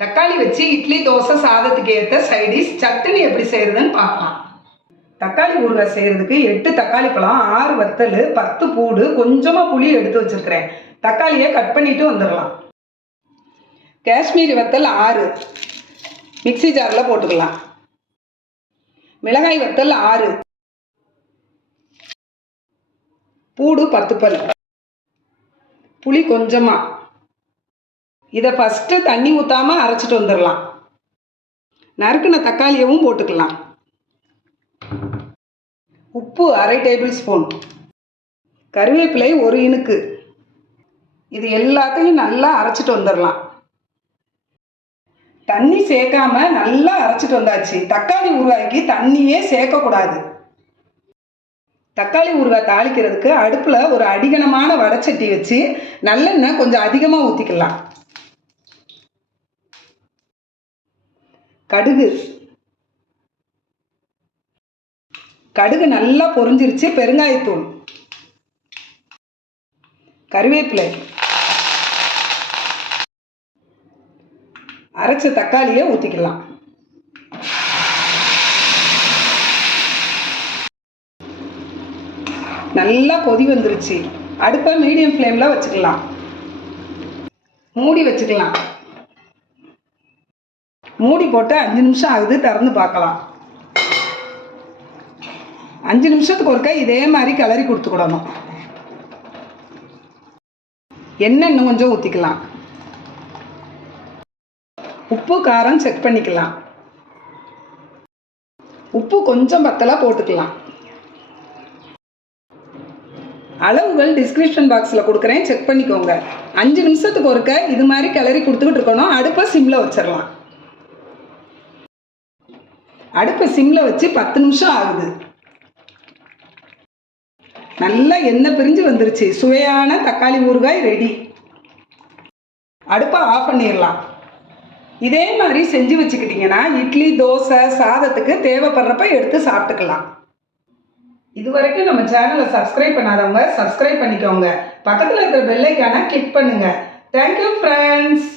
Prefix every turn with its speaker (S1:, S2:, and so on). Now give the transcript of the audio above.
S1: தக்காளி வச்சு இட்லி தோசை சாதத்துக்கு ஏற்ற சைடிஷ் சட்னி எப்படி செய்யறதுன்னு பார்க்கலாம். தக்காளி ஊறுகாய் செய்யறதுக்கு எட்டு தக்காளி பழம் ஆறு வத்தல் பத்து பூடு கொஞ்சமாக புளி எடுத்து வச்சிருக்கிறேன். தக்காளியை கட் பண்ணிட்டு வந்துடலாம். காஷ்மீரி வத்தல் ஆறு. மிக்ஸி ஜாரில் போட்டுக்கலாம். மிளகாய் வத்தல் ஆறு. பூடு பத்து பல். புளி கொஞ்சமாக இதை ஃபஸ்ட்டு தண்ணி ஊற்றாமல் அரைச்சிட்டு வந்துடலாம். நறுக்கின தக்காளியவும் போட்டுக்கலாம். உப்பு அரை டேபிள் ஸ்பூன் கருவேப்பிலை ஒரு இனுக்கு. இது எல்லாத்தையும் நல்லா அரைச்சிட்டு வந்துடலாம். தண்ணி சேர்க்காம நல்லா அரைச்சிட்டு வந்தாச்சு. தக்காளி ஊறுகாய்க்கு தண்ணியே சேர்க்கக்கூடாது. தக்காளி ஊறுகாய் தாளிக்கிறதுக்கு அடுப்பில் ஒரு அடிகனமான வடச்சட்டி வச்சு நல்லெண்ணெய் கொஞ்சம் அதிகமாக ஊற்றிக்கலாம் கடுகு. கடுகு நல்லா பொரிஞ்சிருச்சு பெருங்காயத்தூள். கருவேப்பிலை. அரைச்ச தக்காளியை ஊற்றிக்கலாம் நல்லா கொதி வந்துருச்சு. அடுப்பை மீடியம் ஃப்ளேமில் வச்சுக்கலாம். மூடி வச்சுக்கலாம். மூடி போட்டு அஞ்சு நிமிஷம் ஆகுது திறந்து பார்க்கலாம். அஞ்சு நிமிஷத்துக்கு ஒருக்க இதே மாதிரி கிளறி கொடுத்துக்கிடணும். எண்ணெய் இன்னும் கொஞ்சம் ஊற்றிக்கலாம் உப்பு காரம் செக் பண்ணிக்கலாம். உப்பு கொஞ்சம் பத்தலாக போட்டுக்கலாம். அளவுகள் டிஸ்கிரிப்ஷன் பாக்ஸில் கொடுக்குறேன் செக் பண்ணிக்கோங்க. அஞ்சு நிமிஷத்துக்கு ஒருக்க இது மாதிரி கிளறி கொடுத்துக்கிட்டு இருக்கணும். அடுப்பை சிம்மில் வச்சிடலாம். அடுப்பை சிம்மில் வச்சு பத்து நிமிஷம் ஆகுது. நல்லா எண்ணெய் பிரிஞ்சு வந்துருச்சு. சுவையான தக்காளி ஊறுகாய் ரெடி அடுப்பை ஆஃப் பண்ணிடலாம். இதே மாதிரி செஞ்சு வச்சுக்கிட்டிங்கன்னா இட்லி தோசை சாதத்துக்கு தேவைப்படுறப்ப எடுத்து சாப்பிட்டுக்கலாம். இது வரைக்கும் நம்ம சேனலை சப்ஸ்கிரைப் பண்ணாதவங்க சப்ஸ்கிரைப் பண்ணிக்கோங்க. பக்கத்தில் இருக்கிற பெல்லைக்கான கிளிக் பண்ணுங்கள் தேங்க்யூ ஃப்ரெண்ட்ஸ்